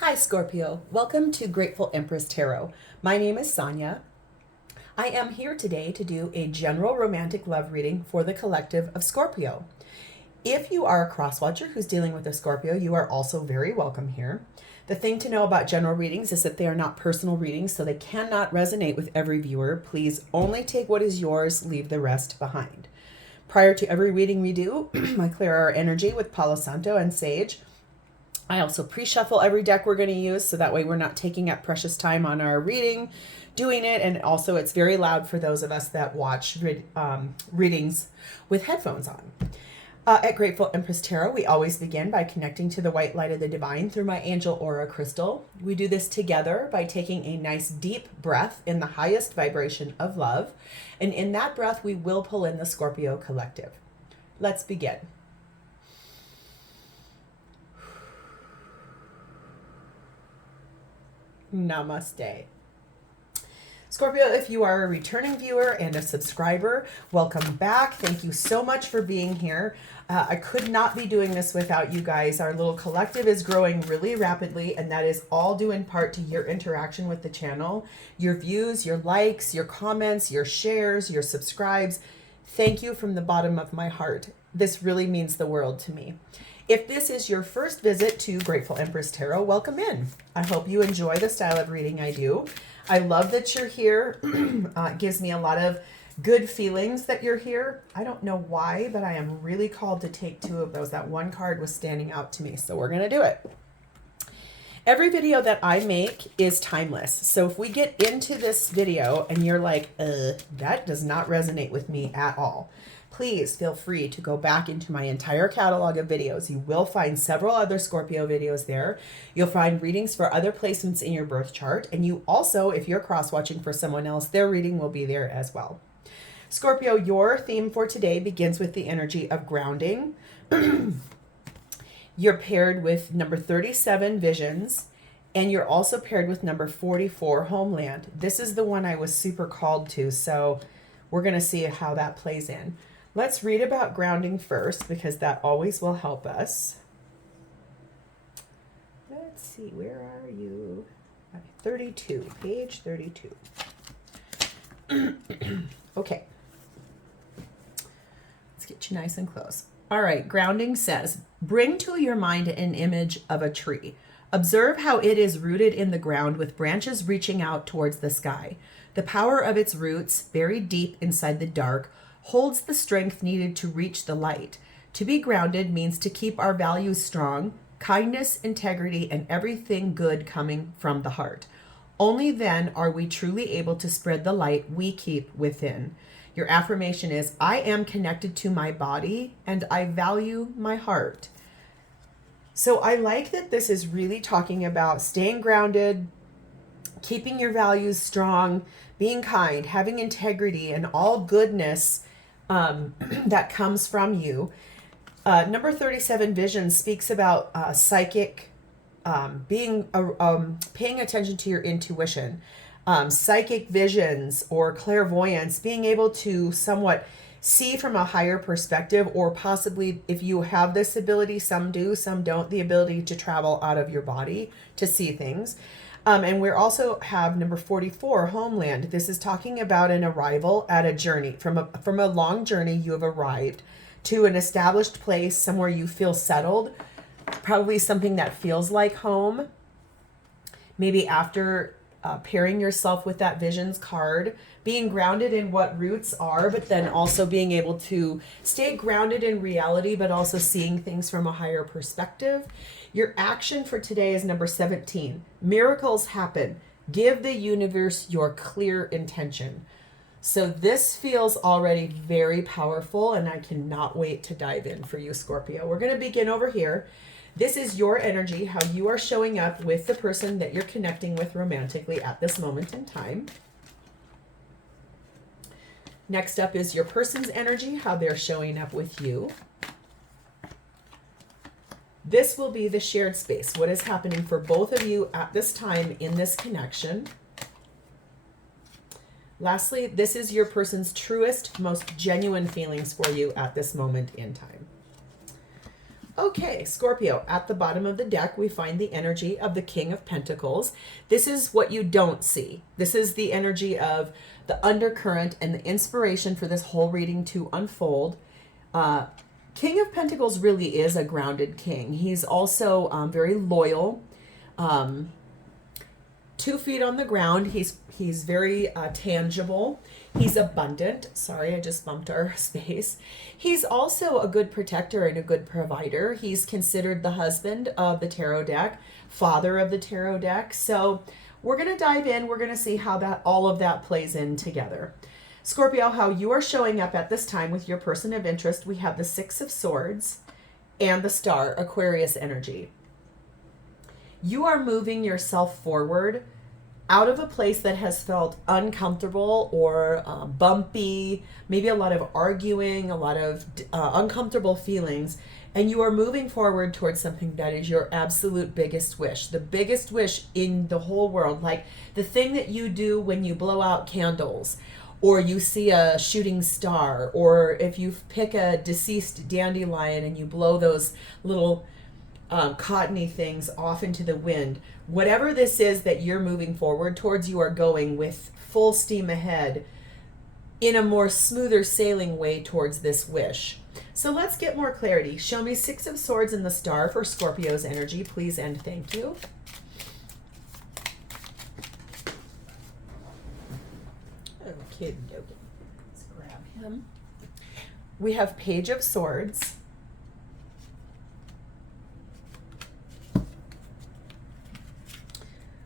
Hi Scorpio, welcome to Grateful Empress Tarot. My name is Sonia. I am here today to do a general romantic love reading for the collective of Scorpio. If you are a cross watcher who's dealing with a Scorpio, you are also very welcome here. The thing to know about general readings is that they are not personal readings, so they cannot resonate with every viewer. Please only take what is yours, leave the rest behind. Prior to every reading we do, I clear our energy with Palo Santo and Sage. I also pre-shuffle every deck we're going to use, so that way we're not taking up precious time on our reading, doing it, and also it's very loud for those of us that watch readings with headphones on. At Grateful Empress Tarot, we always begin by connecting to the white light of the divine through my angel aura crystal. We do this together by taking a nice deep breath in the highest vibration of love, and in that breath we will pull in the Scorpio collective. Let's begin. Namaste. Scorpio, if you are a returning viewer and a subscriber, welcome back. Thank you so much for being here. I could not be doing this without you guys. Our little collective is growing really rapidly, and that is all due in part to your interaction with the channel, your views, your likes, your comments, your shares, your subscribes. Thank you from the bottom of my heart. This really means the world to me. If this is your first visit to Grateful Empress Tarot, welcome in. I hope you enjoy the style of reading I do. I love that you're here. It gives me a lot of good feelings that you're here. I don't know why, but I am really called to take two of those. That one card was standing out to me, so we're going to do it. Every video that I make is timeless. So if we get into this video and you're like, that does not resonate with me at all, please feel free to go back into my entire catalog of videos. You will find several other Scorpio videos there. You'll find readings for other placements in your birth chart. And you also, if you're cross-watching for someone else, their reading will be there as well. Scorpio, your theme for today begins with the energy of grounding. You're paired with number 37, Visions. And you're also paired with number 44, Homeland. This is the one I was super called to, so we're going to see how that plays in. Let's read about grounding first, because that always will help us. Let's see, where are you? 32, page 32. Okay. Let's get you nice and close. All right, grounding says, bring to your mind an image of a tree. Observe how it is rooted in the ground with branches reaching out towards the sky. The power of its roots, buried deep inside the dark, holds the strength needed to reach the light. To be grounded means to keep our values strong, kindness, integrity, and everything good coming from the heart. Only then are we truly able to spread the light we keep within. Your affirmation is, I am connected to my body and I value my heart. So I like that this is really talking about staying grounded, keeping your values strong, being kind, having integrity, and all goodness that comes from you. Number 37, Vision, speaks about psychic, paying attention to your intuition, psychic visions or clairvoyance, being able to somewhat see from a higher perspective, or possibly, if you have this ability, some do, some don't, the ability to travel out of your body to see things. And we also have number 44, Homeland. This is talking about an arrival at a journey. From a long journey, you have arrived to an established place, somewhere you feel settled, probably something that feels like home. Maybe after pairing yourself with that Visions card, being grounded in what roots are, but then also being able to stay grounded in reality, but also seeing things from a higher perspective. Your action for today is number 17. Miracles happen. Give the universe your clear intention. So this feels already very powerful, and I cannot wait to dive in for you, Scorpio. We're going to begin over here. This is your energy, how you are showing up with the person that you're connecting with romantically at this moment in time. Next up is your person's energy, how they're showing up with you. This will be the shared space, what is happening for both of you at this time in this connection. Lastly, this is your person's truest, most genuine feelings for you at this moment in time. Okay, Scorpio, at the bottom of the deck, we find the energy of the King of Pentacles. This is what you don't see. This is the energy of the undercurrent and the inspiration for this whole reading to unfold. King of Pentacles really is a grounded king. He's also very loyal. 2 feet on the ground. He's very tangible. He's abundant. Sorry, I just bumped our space. He's also a good protector and a good provider. He's considered the husband of the tarot deck, father of the tarot deck. So we're going to dive in. We're going to see how that all of that plays in together. Scorpio, how you are showing up at this time with your person of interest. We have the Six of Swords and the Star, Aquarius energy. You are moving yourself forward out of a place that has felt uncomfortable or bumpy, maybe a lot of arguing, a lot of uncomfortable feelings, and you are moving forward towards something that is your absolute biggest wish, the biggest wish in the whole world, like the thing that you do when you blow out candles, or you see a shooting star, or if you pick a deceased dandelion and you blow those little cottony things off into the wind. Whatever this is that you're moving forward towards, you are going with full steam ahead in a more smoother sailing way towards this wish. So let's get more clarity. Show me Six of Swords and the Star for Scorpio's energy, please, and thank you. Okay, let's grab him. We have Page of Swords.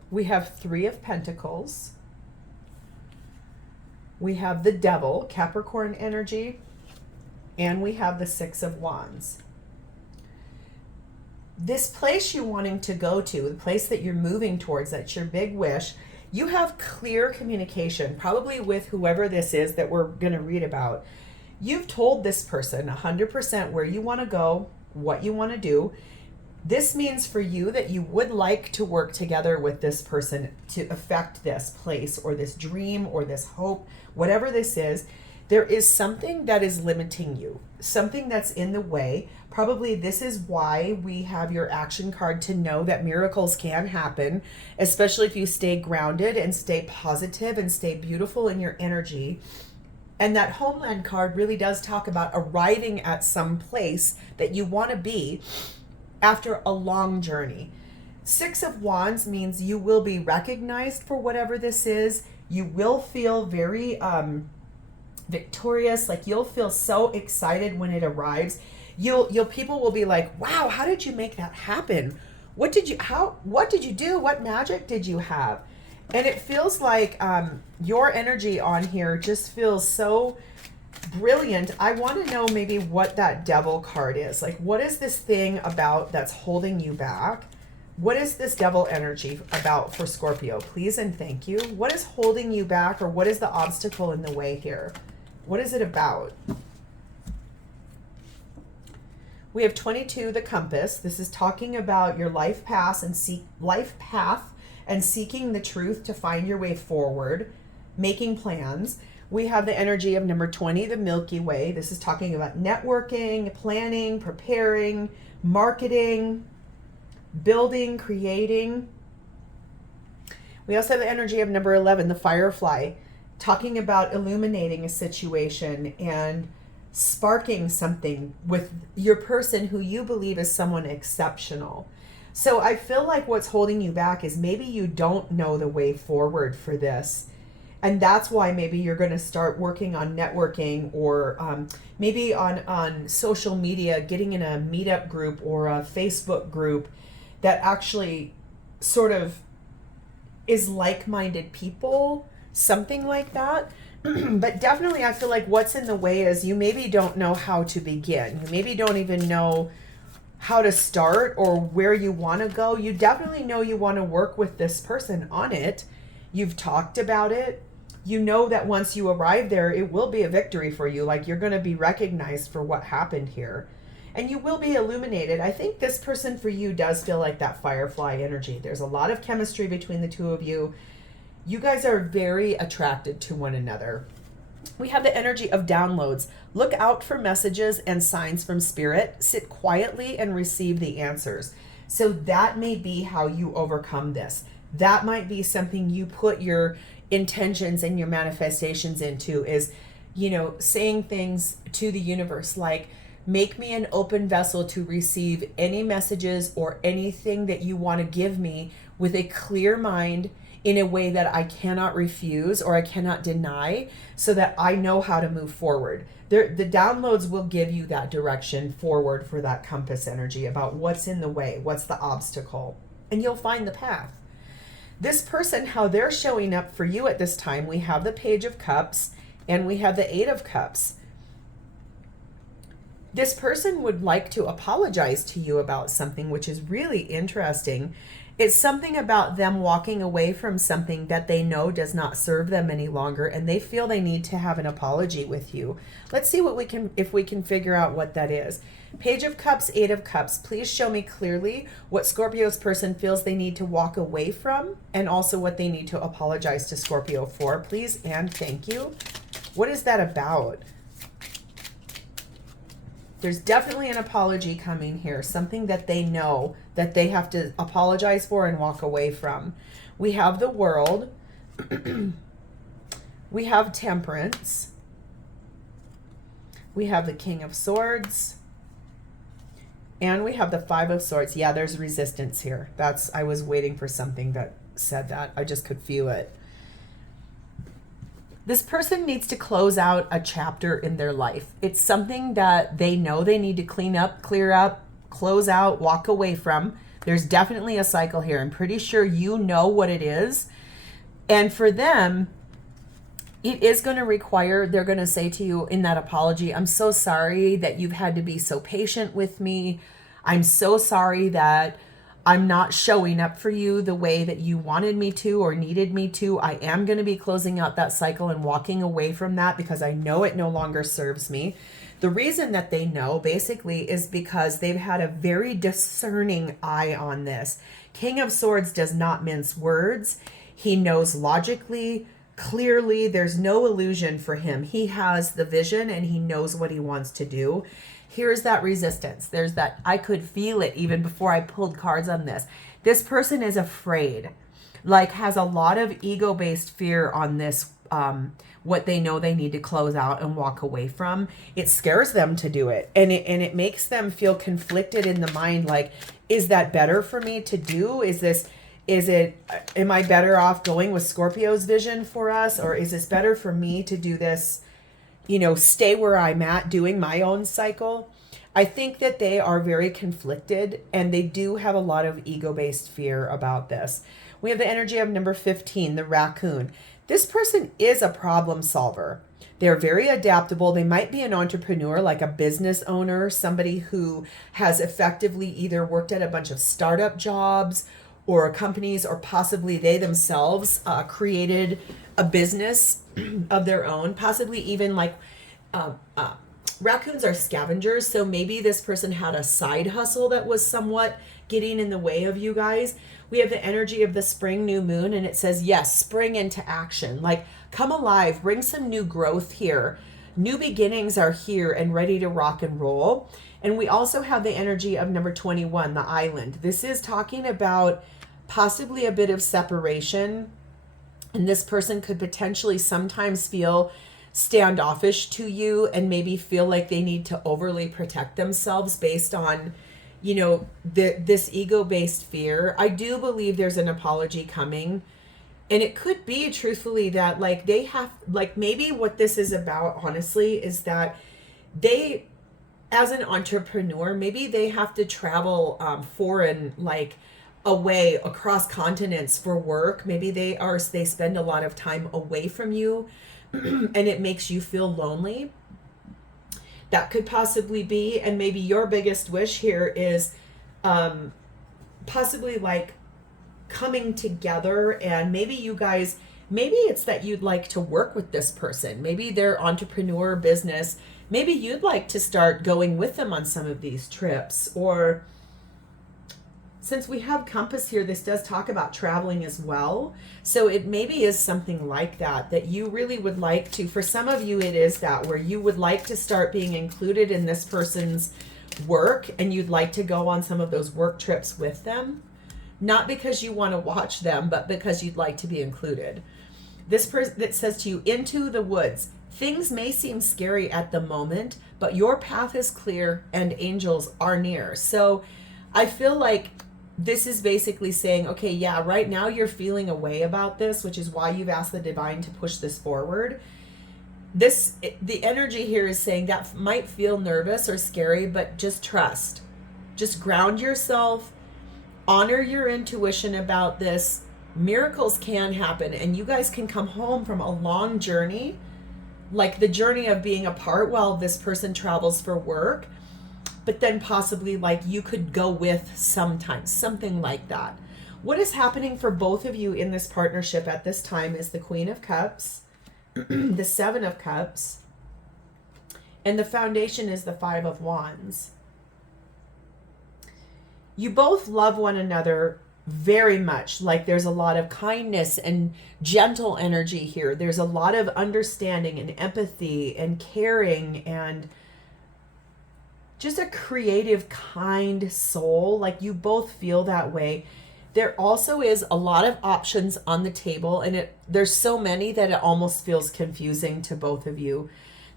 We have Three of Pentacles. We have the Devil, Capricorn energy. And we have the Six of Wands. This place you're wanting to go to, the place that you're moving towards, that's your big wish, you have clear communication, probably with whoever this is that we're going to read about. You've told this person 100% where you want to go, what you want to do. This means for you that you would like to work together with this person to affect this place or this dream or this hope, whatever this is. There is something that is limiting you, something that's in the way. Probably this is why we have your action card to know that miracles can happen, especially if you stay grounded and stay positive and stay beautiful in your energy. And that Homeland card really does talk about arriving at some place that you want to be after a long journey. Six of Wands means you will be recognized for whatever this is. You will feel very victorious, like you'll feel so excited when it arrives. People will be like, wow, how did you make that happen? What did you do? What magic did you have? And it feels like your energy on here just feels so brilliant. I want to know maybe what that Devil card is. Like, what is this thing about that's holding you back? What is this Devil energy about for Scorpio? Please and thank you. What is holding you back, or what is the obstacle in the way here? What is it about? We have 22, the Compass. This is talking about your life path and seeking the truth to find your way forward, making plans. We have the energy of number 20, the Milky Way. This is talking about networking, planning, preparing, marketing, building, creating. We also have the energy of number 11, the Firefly, talking about illuminating a situation and sparking something with your person who you believe is someone exceptional. So I feel like what's holding you back is maybe you don't know the way forward for this. And that's why maybe you're going to start working on networking, or maybe on social media, getting in a meetup group or a Facebook group that actually sort of is like-minded people, something like that. But definitely I feel like what's in the way is you maybe don't know how to begin. You maybe don't even know how to start or where you want to go. You definitely know you want to work with this person on it. You've talked about it. You know that once you arrive there, it will be a victory for you. Like, you're going to be recognized for what happened here. And you will be illuminated. I think this person for you does feel like that Firefly energy. There's a lot of chemistry between the two of you. You guys are very attracted to one another. We have the energy of downloads. Look out for messages and signs from spirit. Sit quietly and receive the answers. So that may be how you overcome this. That might be something you put your intentions and your manifestations into, is, saying things to the universe like, make me an open vessel to receive any messages or anything that you want to give me with a clear mind, in a way that I cannot refuse or I cannot deny, so that I know how to move forward. The downloads will give you that direction forward for that compass energy about what's in the way, what's the obstacle, and you'll find the path. This person, how they're showing up for you at this time, we have the Page of Cups and we have the Eight of Cups. This person would like to apologize to you about something, which is really interesting. It's something about them walking away from something that they know does not serve them any longer, and they feel they need to have an apology with you. Let's see if we can figure out what that is. Page of Cups, Eight of Cups. Please show me clearly what Scorpio's person feels they need to walk away from, and also what they need to apologize to Scorpio for, please, and thank you. What is that about? There's definitely an apology coming here, something that they know that they have to apologize for and walk away from. We have the World. We have Temperance. We have the King of Swords. And we have the Five of Swords. Yeah, there's resistance here. I was waiting for something that said that. I just could feel it. This person needs to close out a chapter in their life. It's something that they know they need to clean up, clear up, close out, walk away from. There's definitely a cycle here. I'm pretty sure you know what it is. And for them, it is going to require, they're going to say to you in that apology, I'm so sorry that you've had to be so patient with me. I'm so sorry that I'm not showing up for you the way that you wanted me to or needed me to. I am going to be closing out that cycle and walking away from that because I know it no longer serves me. The reason that they know basically is because they've had a very discerning eye on this. King of Swords does not mince words. He knows logically, clearly. There's no illusion for him. He has the vision and he knows what he wants to do. Here's that resistance. There's that, I could feel it even before I pulled cards on this. This person is afraid, like has a lot of ego-based fear on this, what they know they need to close out and walk away from. It scares them to do it. And it makes them feel conflicted in the mind. Like, is that better for me to do? Am I better off going with Scorpio's vision for us? Or is this better for me to do this, stay where I'm at doing my own cycle? I think that they are very conflicted and they do have a lot of ego-based fear about this. We have the energy of number 15, the raccoon. This person is a problem solver. They're very adaptable. They might be an entrepreneur, like a business owner, somebody who has effectively either worked at a bunch of startup jobs or companies, or possibly they themselves created a business of their own, possibly even like raccoons are scavengers. So maybe this person had a side hustle that was somewhat getting in the way of you guys. We have the energy of the spring new moon, and it says, yes, spring into action. Like, come alive, bring some new growth here. New beginnings are here and ready to rock and roll. And we also have the energy of number 21, the island. This is talking about possibly a bit of separation. And this person could potentially sometimes feel standoffish to you and maybe feel like they need to overly protect themselves based on, this ego-based fear. I do believe there's an apology coming. And it could be truthfully that maybe what this is about, honestly, is that they, as an entrepreneur, maybe they have to travel foreign, away across continents for work. Maybe they spend a lot of time away from you and it makes you feel lonely. That could possibly be. And maybe your biggest wish here is possibly coming together, and maybe you guys, maybe it's that you'd like to work with this person. Maybe their entrepreneur business, maybe you'd like to start going with them on some of these trips, or since we have compass here, this does talk about traveling as well. So it maybe is something like that you really would like to, for some of you, it is that where you would like to start being included in this person's work, and you'd like to go on some of those work trips with them. Not because you want to watch them, but because you'd like to be included. This person that says to you, into the woods. Things may seem scary at the moment, but your path is clear and angels are near. So I feel like this is basically saying, okay, yeah, right now you're feeling a way about this, which is why you've asked the divine to push this forward. The energy here is saying that might feel nervous or scary, but just trust. Just ground yourself, honor your intuition about this. Miracles can happen, and you guys can come home from a long journey, like the journey of being apart while this person travels for work, but then possibly like you could go with sometimes, something like that. What is happening for both of you in this partnership at this time is the Queen of Cups, the Seven of Cups, and the foundation is the Five of Wands. You both love one another very much. Like there's a lot of kindness and gentle energy here. There's a lot of understanding and empathy and caring and just a creative, kind soul. Like you both feel that way. There also is a lot of options on the table, and there's so many that it almost feels confusing to both of you.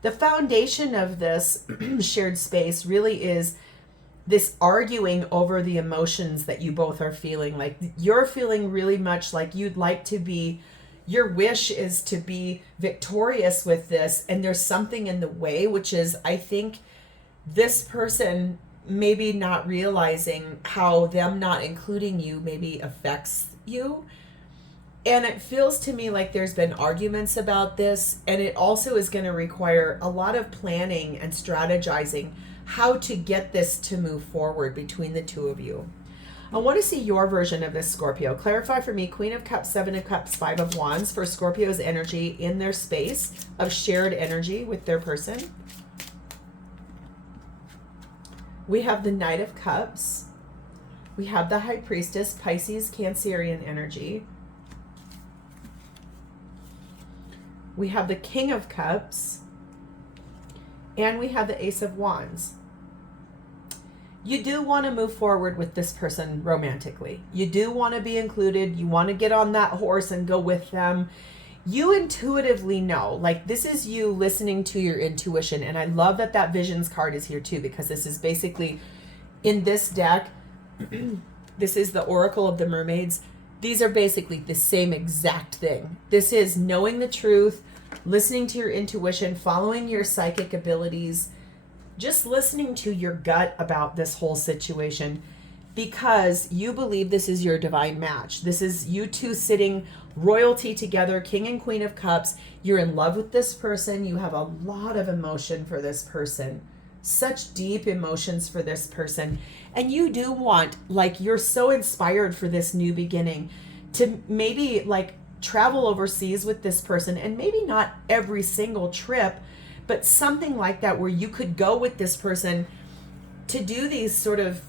The foundation of this shared space really is this arguing over the emotions that you both are feeling. Like you're feeling really much like you'd like to be, your wish is to be victorious with this, and there's something in the way, which is, I think, this person maybe not realizing how them not including you maybe affects you. And it feels to me like there's been arguments about this, and it also is going to require a lot of planning and strategizing how to get this to move forward between the two of you. I want to see your version of this, Scorpio. Clarify for me, Queen of Cups, Seven of Cups, Five of Wands for Scorpio's energy in their space of shared energy with their person. We have the Knight of Cups. We have the High Priestess, Pisces, Cancerian energy. We have the King of Cups. And we have the Ace of Wands. You do want to move forward with this person romantically. You do want to be included. You want to get on that horse and go with them. You intuitively know, like this is you listening to your intuition. And I love that that visions card is here too, because this is basically in this deck, this is the Oracle of the Mermaids. These are basically the same exact thing. This is knowing the truth, listening to your intuition, following your psychic abilities, just listening to your gut about this whole situation, because you believe this is your divine match. This is you two sitting royalty together, King and Queen of Cups. You're in love with this person. You have a lot of emotion for this person, such deep emotions for this person. And you do want, like, you're so inspired for this new beginning to maybe like travel overseas with this person, and maybe not every single trip, but something like that where you could go with this person to do these sort of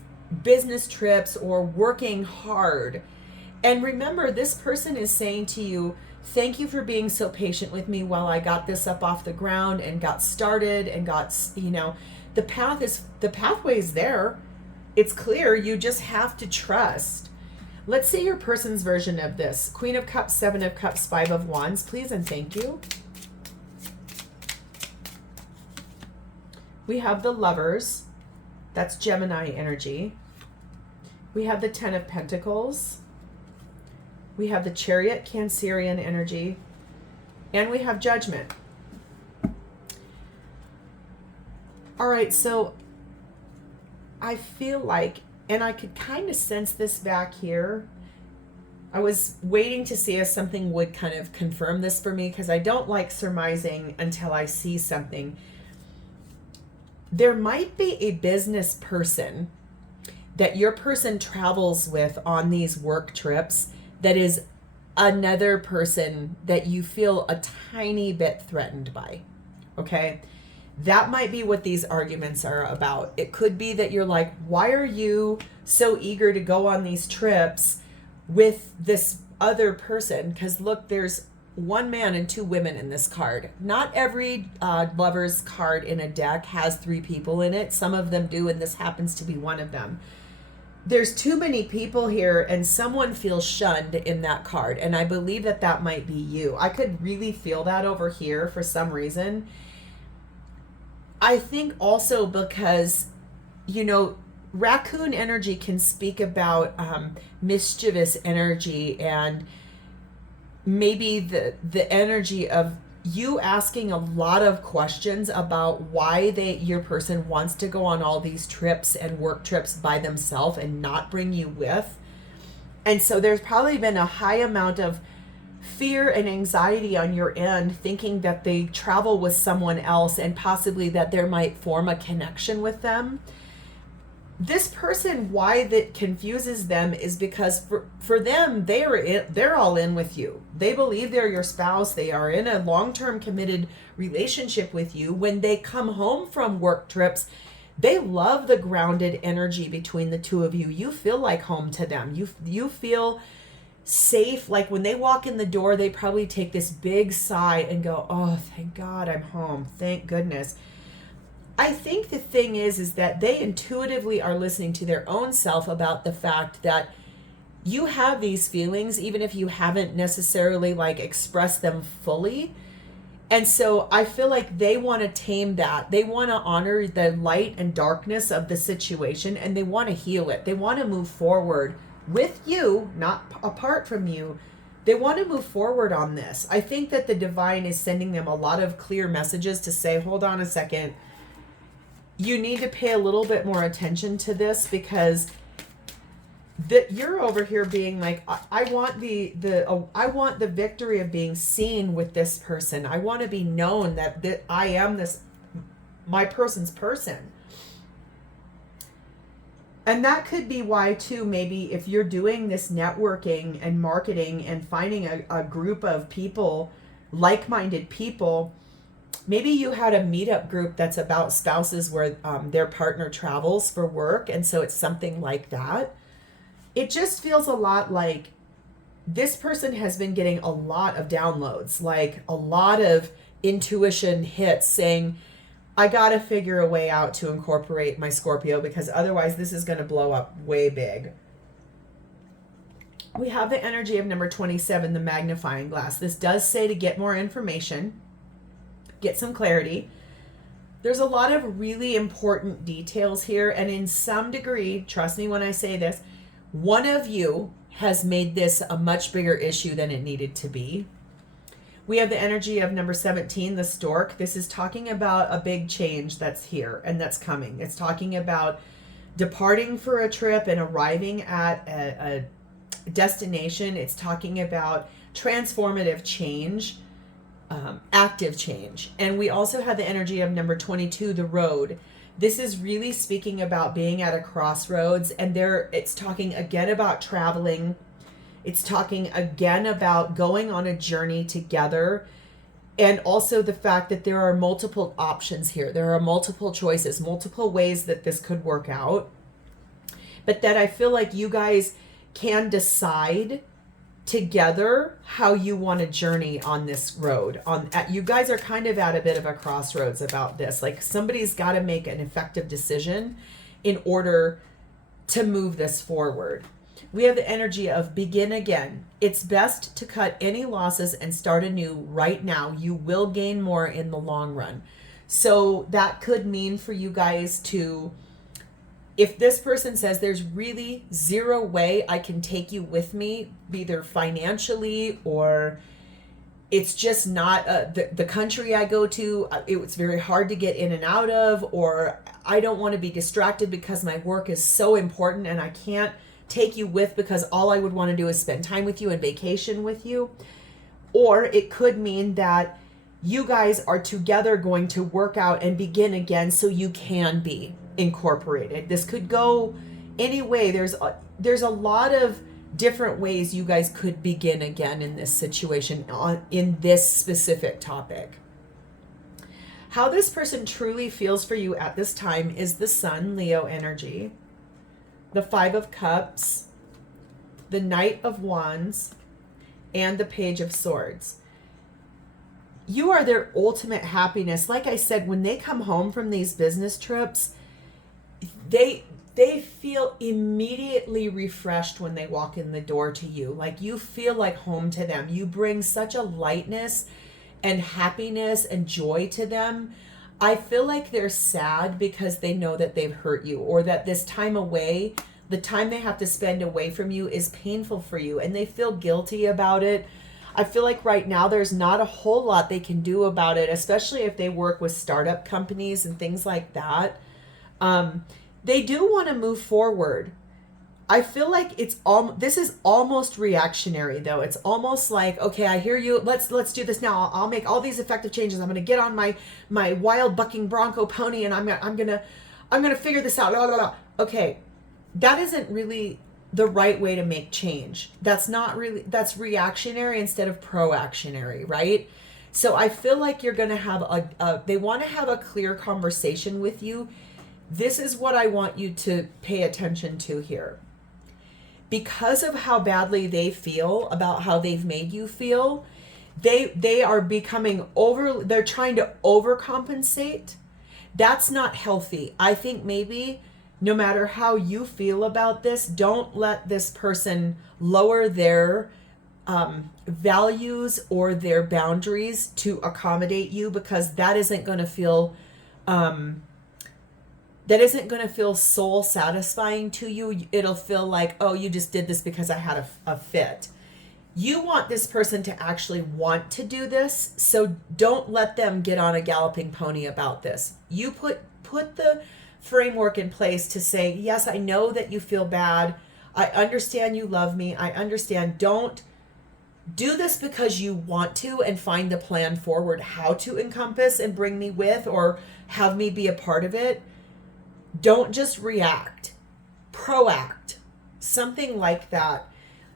business trips or working hard. And remember, this person is saying to you, thank you for being so patient with me while I got this up off the ground and got started and got, you know, the pathway is there. It's clear. You just have to trust. Let's see your person's version of this. Queen of Cups, Seven of Cups, Five of Wands, please and thank you. We have the Lovers. That's Gemini energy. We have the Ten of Pentacles. We have the Chariot, Cancerian energy. And we have Judgment. All right, so I feel like, and I could kind of sense this back here. I was waiting to see if something would kind of confirm this for me, because I don't like surmising until I see something. There might be a business person that your person travels with on these work trips that is another person that you feel a tiny bit threatened by, okay? That might be what these arguments are about. It could be that you're like, why are you so eager to go on these trips with this other person. Because look, there's one man and two women in this card. Not every lover's card in a deck has three people in it. Some of them do, and this happens to be one of them. There's too many people here, and someone feels shunned in that card, and I believe that that might be you. I could really feel that over here for some reason. I think also because, you know, raccoon energy can speak about mischievous energy, and maybe the energy of you asking a lot of questions about why your person wants to go on all these trips and work trips by themselves and not bring you with. And so there's probably been a high amount of fear and anxiety on your end, thinking that they travel with someone else and possibly that there might form a connection with them. This person, why that confuses them is because for them, they're all in with you. They believe they're your spouse. They are in a long-term committed relationship with you. When they come home from work trips, they love the grounded energy between the two of you. You feel like home to them. You feel safe. Like when they walk in the door, they probably take this big sigh and go, oh, thank God I'm home. Thank goodness. I think the thing is that they intuitively are listening to their own self about the fact that you have these feelings, even if you haven't necessarily like expressed them fully. And so I feel like they want to tame that. They want to honor the light and darkness of the situation, and they want to heal it. They want to move forward with you, not apart from you. They want to move forward on this. I think that the divine is sending them a lot of clear messages to say, hold on a second. You need to pay a little bit more attention to this, because you're over here being like, I want I want the victory of being seen with this person. I want to be known that I am my person's person. And that could be why too, maybe if you're doing this networking and marketing and finding a group of people, like-minded people, maybe you had a meetup group that's about spouses where their partner travels for work. And so it's something like that. It just feels a lot like this person has been getting a lot of downloads, like a lot of intuition hits saying, I got to figure a way out to incorporate my Scorpio, because otherwise this is going to blow up way big. We have the energy of number 27, the magnifying glass. This does say to get more information, get some clarity. There's a lot of really important details here, and in some degree, trust me when I say this, one of you has made this a much bigger issue than it needed to be. We have the energy of number 17, the stork. This is talking about a big change that's here and that's coming. It's talking about departing for a trip and arriving at a destination. It's talking about transformative change, active change. And we also have the energy of number 22, the road. This is really speaking about being at a crossroads, and it's talking again about traveling. It's talking again about going on a journey together, and also the fact that there are multiple options here. There are multiple choices, multiple ways that this could work out, but that I feel like you guys can decide together how you want to journey on this road. You guys are kind of at a bit of a crossroads about this. Like somebody's got to make an effective decision in order to move this forward. We have the energy of begin again. It's best to cut any losses and start anew right now. You will gain more in the long run. So that could mean for you guys to, if this person says there's really zero way I can take you with me, either financially or it's just not the country I go to, it's very hard to get in and out of, or I don't want to be distracted because my work is so important and I can't take you with because all I would want to do is spend time with you and vacation with you. Or it could mean that you guys are together going to work out and begin again so you can be incorporated. This could go any way. There's a lot of different ways you guys could begin again in this situation in this specific topic. How this person truly feels for you at this time is the Sun, Leo energy. the Five of Cups, the Knight of Wands, and the Page of Swords. You are their ultimate happiness. Like I said, when they come home from these business trips, they feel immediately refreshed when they walk in the door to you. Like you feel like home to them. You bring such a lightness and happiness and joy to them. I feel like they're sad because they know that they've hurt you, or that this time away, the time they have to spend away from you, is painful for you, and they feel guilty about it. I feel like right now there's not a whole lot they can do about it, especially if they work with startup companies and things like that. They do want to move forward. I feel like this is almost reactionary though. It's almost like, okay, I hear you. Let's do this now. I'll make all these effective changes. I'm going to get on my wild bucking bronco pony, and I'm going to figure this out. Blah, blah, blah. Okay. That isn't really the right way to make change. That's reactionary instead of proactionary, right? So I feel like you're going to have they want to have a clear conversation with you. This is what I want you to pay attention to here. Because of how badly they feel about how they've made you feel, they are becoming they're trying to overcompensate. That's not healthy. I think maybe no matter how you feel about this, don't let this person lower their values or their boundaries to accommodate you, because that isn't going to feel soul satisfying to you. It'll feel like, oh, you just did this because I had a fit. You want this person to actually want to do this, so don't let them get on a galloping pony about this. You put the framework in place to say, yes, I know that you feel bad. I understand you love me. I understand. Don't do this because you want to, and find the plan forward how to encompass and bring me with, or have me be a part of it. Don't just react. Proact. Something like that.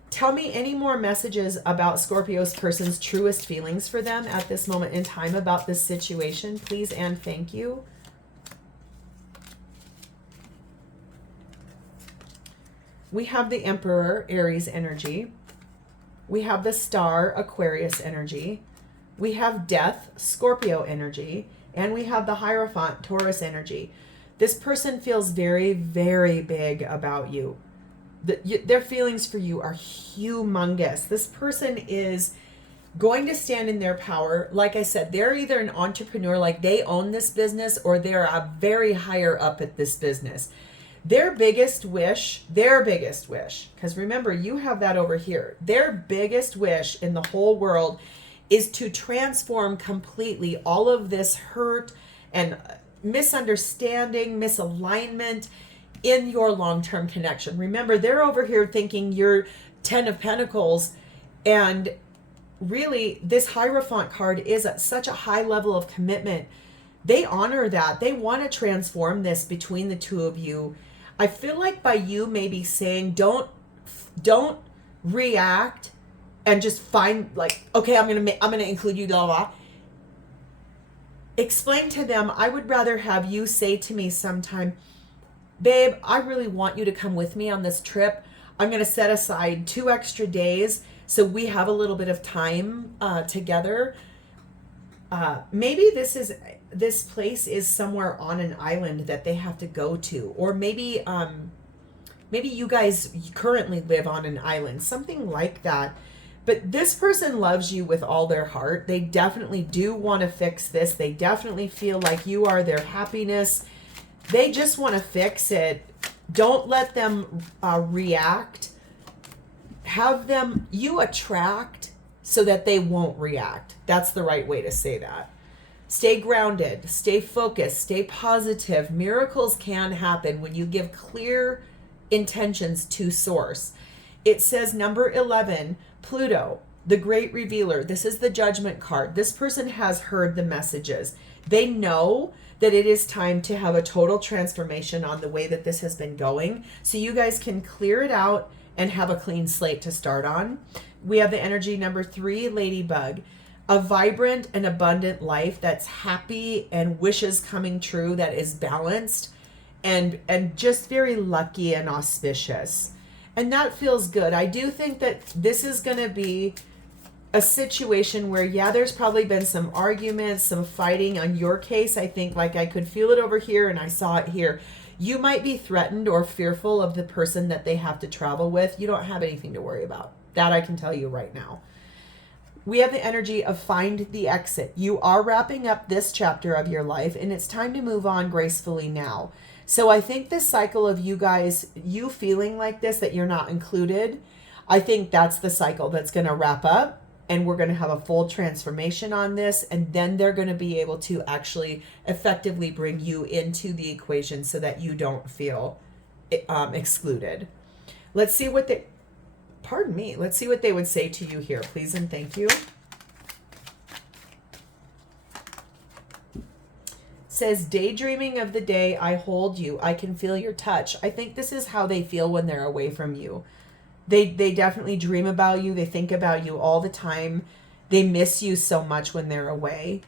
Tell me any more messages about Scorpio's person's truest feelings for them at this moment in time about this situation, please and thank you. We have the Emperor, Aries energy. We have the Star, Aquarius energy. We have Death, Scorpio energy. And we have the Hierophant, Taurus energy. This person feels very, very big about you. Their feelings for you are humongous. This person is going to stand in their power. Like I said, they're either an entrepreneur, like they own this business, or they're a very higher up at this business. Their biggest wish, because remember, you have that over here. Their biggest wish in the whole world is to transform completely all of this hurt and misunderstanding, misalignment in your long-term connection. Remember, they're over here thinking you're 10 of Pentacles, and really this Hierophant card is at such a high level of commitment. They honor that. They want to transform this between the two of you. I feel like by you maybe saying don't react and just find like, okay, I'm gonna include you, blah, blah. Explain to them, I would rather have you say to me sometime, babe, I really want you to come with me on this trip. I'm going to set aside 2 extra days so we have a little bit of time together. Maybe this place is somewhere on an island that they have to go to, or maybe you guys currently live on an island, something like that. But this person loves you with all their heart. They definitely do want to fix this. They definitely feel like you are their happiness. They just want to fix it. Don't let them react. You attract so that they won't react. That's the right way to say that. Stay grounded, stay focused, stay positive. Miracles can happen when you give clear intentions to source. It says number 11, Pluto, the great revealer. This is the Judgment card. This person has heard the messages. They know that it is time to have a total transformation on the way that this has been going. So you guys can clear it out and have a clean slate to start on. We have the energy number 3, Ladybug. A vibrant and abundant life that's happy and wishes coming true, that is balanced. and just very lucky and auspicious. And that feels good. I do think that this is going to be a situation where, yeah, there's probably been some arguments, some fighting on your case. I think, like, I could feel it over here and I saw it here. You might be threatened or fearful of the person that they have to travel with. You don't have anything to worry about. That I can tell you right now. We have the energy of find the exit. You are wrapping up this chapter of your life and it's time to move on gracefully now. So I think this cycle of you guys, you feeling like this, that you're not included, I think that's the cycle that's going to wrap up. And we're going to have a full transformation on this. And then they're going to be able to actually effectively bring you into the equation so that you don't feel excluded. Let's see what they, pardon me, let's see what they would say to you here, please and thank you. Says, daydreaming of the day I hold you. I can feel your touch. I think this is how they feel when they're away from you. They definitely dream about you. They think about you all the time. They miss you so much when they're away.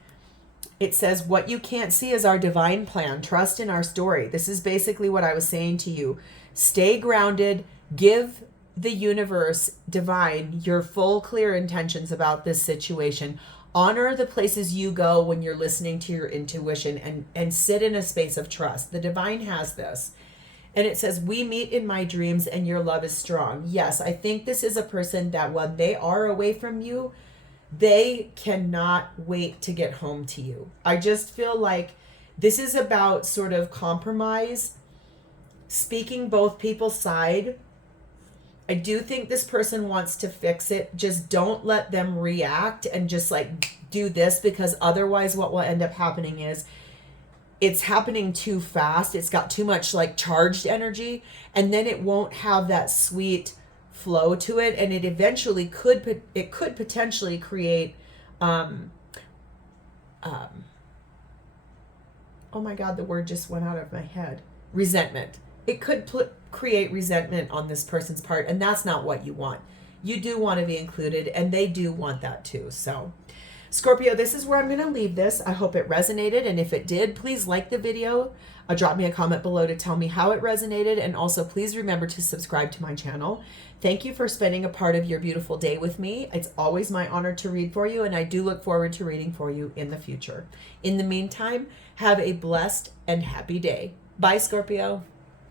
It says, what you can't see is our divine plan. Trust in our story. This is basically what I was saying to you. Stay grounded. Give the universe, divine, your full clear intentions about this situation. Honor the places you go when you're listening to your intuition, and sit in a space of trust. The divine has this. And it says, we meet in my dreams and your love is strong. Yes, I think this is a person that when they are away from you, they cannot wait to get home to you. I just feel like this is about sort of compromise, speaking both people's side. I do think this person wants to fix it. Just don't let them react and just like do this, because otherwise what will end up happening is it's happening too fast. It's got too much like charged energy, and then it won't have that sweet flow to it. And it eventually could potentially create, oh my God, the word just went out of my head. Resentment. It could create resentment on this person's part, and that's not what you want. You do want to be included, and they do want that too. So Scorpio, this is where I'm going to leave this. I hope it resonated, and if it did, please like the video. Drop me a comment below to tell me how it resonated, and also please remember to subscribe to my channel. Thank you for spending a part of your beautiful day with me. It's always my honor to read for you, and I do look forward to reading for you in the future. In the meantime, have a blessed and happy day. Bye, Scorpio.